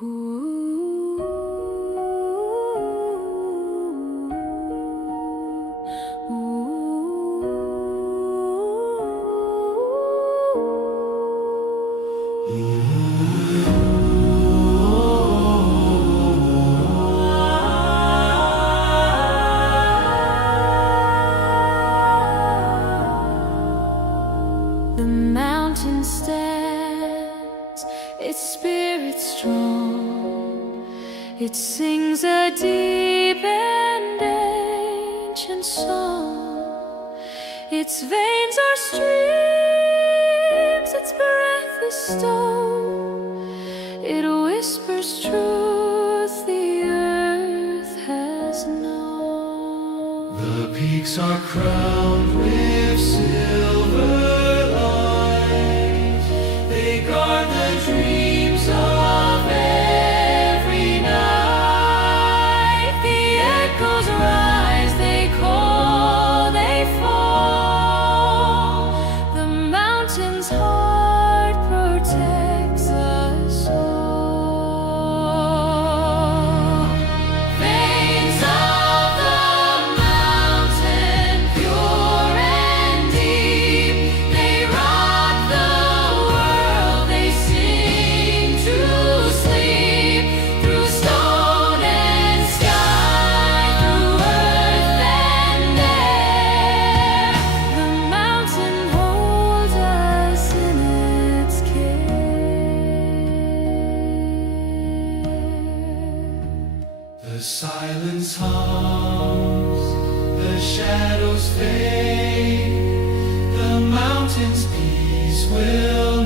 The mountain stands, its spirit strong. It sings a deep and ancient song. Its veins are streams, its breath is stone. It whispers truth the earth has known. The peaks are crowned with silver. They guard the dreams of every night. The echoes rise, they call, they fall. The mountain's heart protects us all. Veins of the mountain, pure and deep, they rock the The silence hums, the shadows fade, the mountain's peace will